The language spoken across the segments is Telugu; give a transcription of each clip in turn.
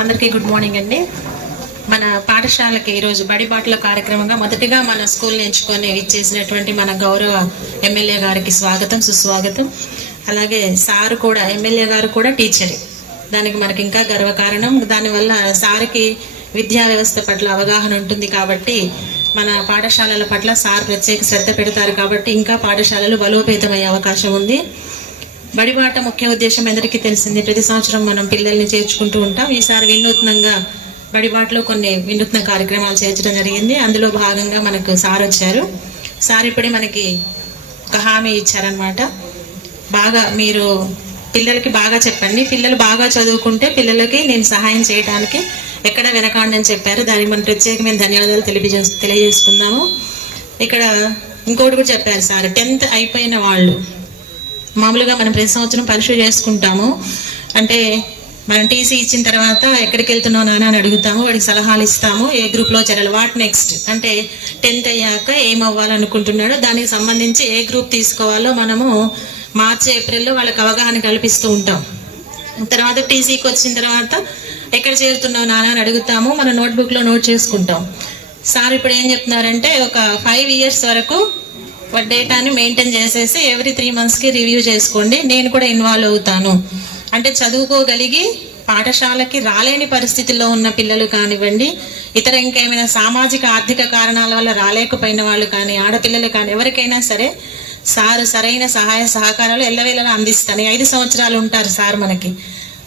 అందరికీ గుడ్ మార్నింగ్ అండి. మన పాఠశాలకి ఈరోజు బడి బాటల కార్యక్రమంగా మొదటిగా మన స్కూల్ని ఎంచుకొని ఇచ్చేసినటువంటి మన గౌరవ ఎమ్మెల్యే గారికి స్వాగతం, సుస్వాగతం. అలాగే సారు కూడా, ఎమ్మెల్యే గారు కూడా టీచరే, దానికి మనకి ఇంకా గర్వకారణం. దానివల్ల సార్కి విద్యా వ్యవస్థ పట్ల అవగాహన ఉంటుంది కాబట్టి మన పాఠశాలల పట్ల సార్ ప్రత్యేక శ్రద్ధ పెడతారు కాబట్టి ఇంకా పాఠశాలలు బలోపేతమయ్యే అవకాశం ఉంది. బడిబాట ముఖ్య ఉద్దేశం అందరికీ తెలిసింది. ప్రతి సంవత్సరం మనం పిల్లల్ని చేర్చుకుంటూ ఉంటాం. ఈసారి వినూత్నంగా బడిబాటలో కొన్ని వినూత్న కార్యక్రమాలు చేర్చడం జరిగింది. అందులో భాగంగా మనకు సార్ వచ్చారు. సార్ ఇప్పుడే మనకి ఒక హామీ ఇచ్చారనమాట. బాగా మీరు పిల్లలకి బాగా చెప్పండి, పిల్లలు బాగా చదువుకుంటే పిల్లలకి నేను సహాయం చేయడానికి ఎక్కడ వెనకాడని చెప్పారు. దానికి మనం ప్రత్యేకమైన ధన్యవాదాలు తెలియజేసుకుందాము. ఇక్కడ ఇంకోటి కూడా చెప్పారు సార్, 10th అయిపోయిన వాళ్ళు మామూలుగా మనం ప్రతి సంవత్సరం పరీక్ష చేసుకుంటాము. అంటే మనం టీసీ ఇచ్చిన తర్వాత ఎక్కడికి వెళ్తున్నావు నాన్న అని అడుగుతాము, వాడికి సలహాలు ఇస్తాము, ఏ గ్రూప్లో చేరాలి, వాట్ నెక్స్ట్ అంటే 10th అయ్యాక ఏమవ్వాలనుకుంటున్నాడో దానికి సంబంధించి ఏ గ్రూప్ తీసుకోవాలో మనము మార్చి ఏప్రిల్లో వాళ్ళకి అవగాహన కల్పిస్తూ ఉంటాం. తర్వాత టీసీకి వచ్చిన తర్వాత ఎక్కడ చేరుతున్నావు నాన్న అని అడుగుతాము, మన నోట్బుక్లో నోట్ చేసుకుంటాం. సార్ ఇప్పుడు ఏం చెప్తున్నారంటే ఒక 5 years వరకు డేటాని మెయింటైన్ చేసేసి ఎవ్రీ 3 monthsకి రివ్యూ చేసుకోండి, నేను కూడా ఇన్వాల్వ్ అవుతాను. అంటే చదువుకోగలిగి పాఠశాలకి రాలేని పరిస్థితుల్లో ఉన్న పిల్లలు కానివ్వండి, ఇతర ఇంకేమైనా సామాజిక ఆర్థిక కారణాల వల్ల రాలేకపోయిన వాళ్ళు కానీ, ఆడపిల్లలు కానీ, ఎవరికైనా సరే సారు సరైన సహాయ సహకారాలు ఎల్లవేళలా అందిస్తాను. 5 సంవత్సరాలు ఉంటారు సార్ మనకి,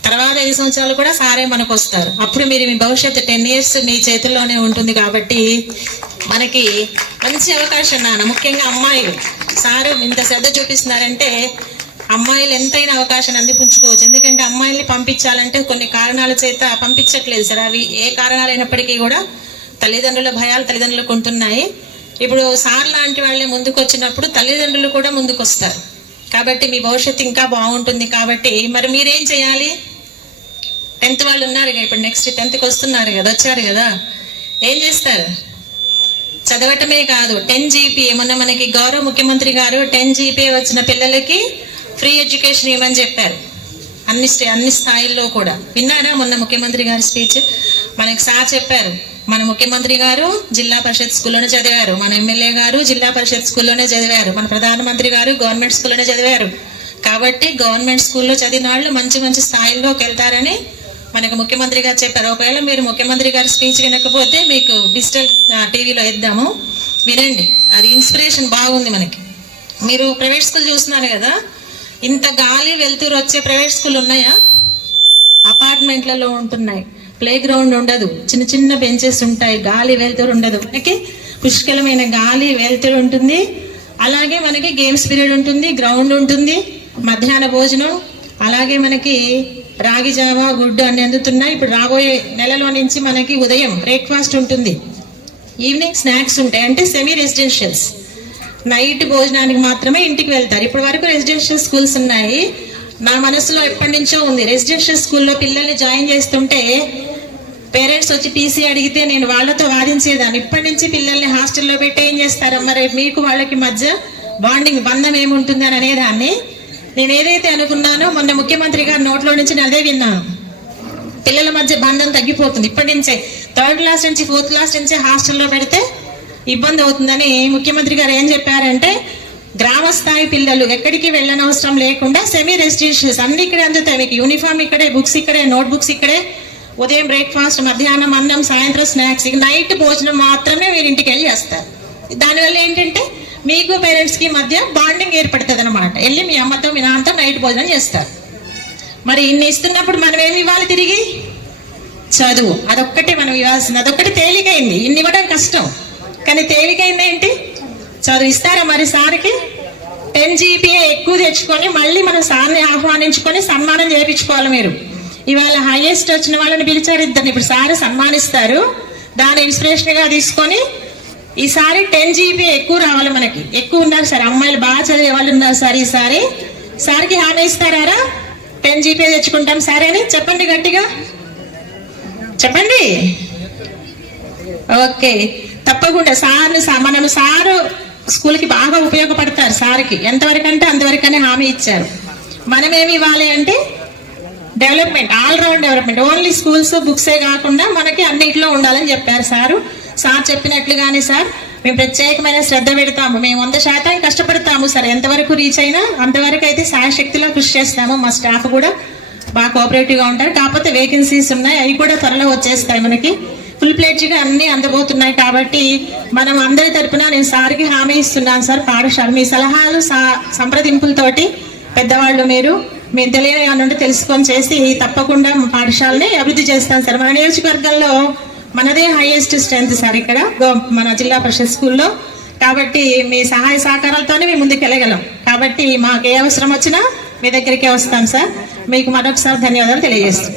తర్వాత 5 సంవత్సరాలు కూడా సారే మనకు వస్తారు. అప్పుడు మీరు మీ భవిష్యత్తు 10 years మీ చేతుల్లోనే ఉంటుంది. కాబట్టి మనకి మంచి అవకాశం నాన్న, ముఖ్యంగా అమ్మాయిలు. సారు ఇంత శ్రద్ధ చూపిస్తున్నారంటే అమ్మాయిలు ఎంతైనా అవకాశాన్ని అందిపుంచుకోవచ్చు. ఎందుకంటే అమ్మాయిల్ని పంపించాలంటే కొన్ని కారణాల చేత పంపించట్లేదు సార్. అవి ఏ కారణాలైనప్పటికీ కూడా తల్లిదండ్రుల భయాలు తల్లిదండ్రులకు ఉంటున్నాయి. ఇప్పుడు సార్ లాంటి వాళ్ళే ముందుకు వచ్చినప్పుడు తల్లిదండ్రులు కూడా ముందుకు వస్తారు. కాబట్టి మీ భవిష్యత్తు ఇంకా బాగుంటుంది. కాబట్టి మరి మీరేం చేయాలి? 10th వాళ్ళు ఉన్నారు కదా, ఇప్పుడు నెక్స్ట్ 10thకి వస్తున్నారు కదా, వచ్చారు కదా, ఏం చేస్తారు? చదవటమే కాదు, 10 GPA మొన్న మనకి గౌరవ ముఖ్యమంత్రి గారు 10 GPA వచ్చిన పిల్లలకి ఫ్రీ ఎడ్యుకేషన్ ఇవ్వమని చెప్పారు. అన్ని స్థాయిల్లో కూడా విన్నారా? మొన్న ముఖ్యమంత్రి గారి స్పీచ్ మనకి సార్ చెప్పారు. మన ముఖ్యమంత్రి గారు జిల్లా పరిషత్ స్కూల్లోనే చదివారు, మన ఎమ్మెల్యే గారు జిల్లా పరిషత్ స్కూల్లోనే చదివారు, మన ప్రధానమంత్రి గారు గవర్నమెంట్ స్కూల్లోనే చదివారు. కాబట్టి గవర్నమెంట్ స్కూల్లో చదివిన వాళ్ళు మంచి మంచి స్థాయిల్లోకి వెళ్తారని మనకు ముఖ్యమంత్రి గారు చెప్పారు. ఒకవేళ మీరు ముఖ్యమంత్రి గారి స్పీచ్ వినకపోతే మీకు డిజిటల్ టీవీలో ఇద్దాము, వినండి. అది ఇన్స్పిరేషన్ బాగుంది మనకి. మీరు ప్రైవేట్ స్కూల్ చూస్తున్నారు కదా, ఇంత గాలి వెలుతురు వచ్చే ప్రైవేట్ స్కూల్ ఉన్నాయా? అపార్ట్మెంట్లలో ఉంటున్నాయి. ప్లే గ్రౌండ్ ఉండదు, చిన్న చిన్న బెంచెస్ ఉంటాయి, గాలి వెలుతురు ఉండదు. మనకి పుష్కలమైన గాలి వెలుతురు ఉంటుంది. అలాగే మనకి గేమ్స్ పీరియడ్ ఉంటుంది, గ్రౌండ్ ఉంటుంది, మధ్యాహ్న భోజనం, అలాగే మనకి రాగి జావా, గుడ్డు అన్ని అందుతున్నాయి. ఇప్పుడు రాబోయే నెలలో నుంచి మనకి ఉదయం బ్రేక్ఫాస్ట్ ఉంటుంది, ఈవినింగ్ స్నాక్స్ ఉంటాయి. అంటే సెమీ రెసిడెన్షియల్స్. నైట్ భోజనానికి మాత్రమే ఇంటికి వెళ్తారు. ఇప్పటి వరకు రెసిడెన్షియల్ స్కూల్స్ ఉన్నాయి. నా మనసులో ఎప్పటి నుంచో ఉంది, రెసిడెన్షియల్ స్కూల్లో పిల్లల్ని జాయిన్ చేస్తుంటే పేరెంట్స్ వచ్చి టీసీ అడిగితే నేను వాళ్ళతో వాదించేదాన్ని. ఇప్పటి నుంచి పిల్లల్ని హాస్టల్లో పెట్టి ఏం చేస్తారమ్మా, రేపు మీకు వాళ్ళకి మధ్య బంధం ఏముంటుంది అని అనేదాన్ని. నేను ఏదైతే అనుకున్నానో మొన్న ముఖ్యమంత్రి గారి నోట్లో నుంచి నేను అదే విన్నాను. పిల్లల మధ్య బంధం తగ్గిపోతుంది. ఇప్పటి నుంచే 3rd class నుంచి 4th class నుంచే హాస్టల్లో పెడితే ఇబ్బంది అవుతుందని ముఖ్యమంత్రి గారు ఏం చెప్పారంటే, గ్రామ స్థాయి పిల్లలు ఎక్కడికి వెళ్ళనవసరం లేకుండా సెమీ రెసిడెన్షియల్స్ అన్ని ఇక్కడే అందుతాయి. మీకు యూనిఫామ్ ఇక్కడే, బుక్స్ ఇక్కడే, నోట్ బుక్స్ ఇక్కడే, ఉదయం బ్రేక్ఫాస్ట్, మధ్యాహ్నం అన్నం, సాయంత్రం స్నాక్స్, నైట్ భోజనం మాత్రమే మీరు ఇంటికి వెళ్ళి చేస్తారు. దానివల్ల ఏంటంటే మీకు పేరెంట్స్కి మధ్య బాండింగ్ ఏర్పడుతుంది అనమాట. వెళ్ళి మీ అమ్మతో మీ నాన్నతో నైట్ భోజనం చేస్తారు. మరి ఇన్ని ఇస్తున్నప్పుడు మనం ఏమి ఇవ్వాలి? తిరిగి చదువు. అదొక్కటి మనం ఇవ్వాల్సింది. అదొక్కటి తేలికైంది. ఇన్ని ఇవ్వడం కష్టం, కానీ తేలికైంది ఏంటి? చదువు. ఇస్తారా మరి సార్కి? 10 GPA ఎక్కువ తెచ్చుకొని మళ్ళీ మనం సార్ని ఆహ్వానించుకొని సన్మానం చేయించుకోవాలి. మీరు ఇవాళ హైయెస్ట్ వచ్చిన వాళ్ళని పిలిచారు ఇద్దరిని, ఇప్పుడు సార్ సన్మానిస్తారు. దాని ఇన్స్పిరేషన్గా తీసుకొని ఈసారి 10 GPA ఎక్కువ రావాలి. మనకి ఎక్కువ ఉన్నారు సార్, అమ్మాయిలు బాగా చదివే వాళ్ళు ఉన్నారు సార్. ఈసారి సార్కి హామీ ఇస్తారా? 10 GPA తెచ్చుకుంటాం సార్ అని చెప్పండి, గట్టిగా చెప్పండి. ఓకే, తప్పకుండా మనం సారు స్కూల్కి బాగా ఉపయోగపడతారు. సార్కి ఎంతవరకు అంటే అంతవరకనే హామీ ఇచ్చారు. మనమేమి ఇవ్వాలి అంటే development, all round development. Only schools బుక్సే కాకుండా మనకి అన్నింటిలో ఉండాలని చెప్పారు సార్ చెప్పినట్లుగానే సార్ మేము ప్రత్యేకమైన శ్రద్ధ పెడతాము. మేము 100% కష్టపడతాము సార్. ఎంతవరకు రీచ్ అయినా అంతవరకు అయితే శాయశక్తిలో కృషి చేస్తాము. మా స్టాఫ్ కూడా బాగా కోఆపరేటివ్గా ఉంటారు. కాకపోతే వేకెన్సీస్ ఉన్నాయి, అవి కూడా త్వరలో వచ్చేస్తాయి. మనకి ఫుల్ ప్లేడ్జ్గా అన్ని అందబోతున్నాయి. కాబట్టి మనం అందరి తరపున నేను సార్కి హామీ ఇస్తున్నాను సార్. పాఠశాల మీ సలహాలు సంప్రదింపులతోటి పెద్దవాళ్ళు మేము తెలియని నుండి తెలుసుకొని చేసి తప్పకుండా పాఠశాలని అభివృద్ధి చేస్తాను సార్. మన నియోజకవర్గంలో మనదే హైయెస్ట్ స్ట్రెంత్ సార్ ఇక్కడ మన జిల్లా పరిషత్ స్కూల్లో. కాబట్టి మీ సహాయ సహకారాలతోనే మేము ముందుకు వెళ్ళగలం. కాబట్టి మాకు ఏ అవసరం వచ్చినా మీ దగ్గరికే వస్తాం సార్. మీకు మరొకసారి ధన్యవాదాలు తెలియజేస్తాం.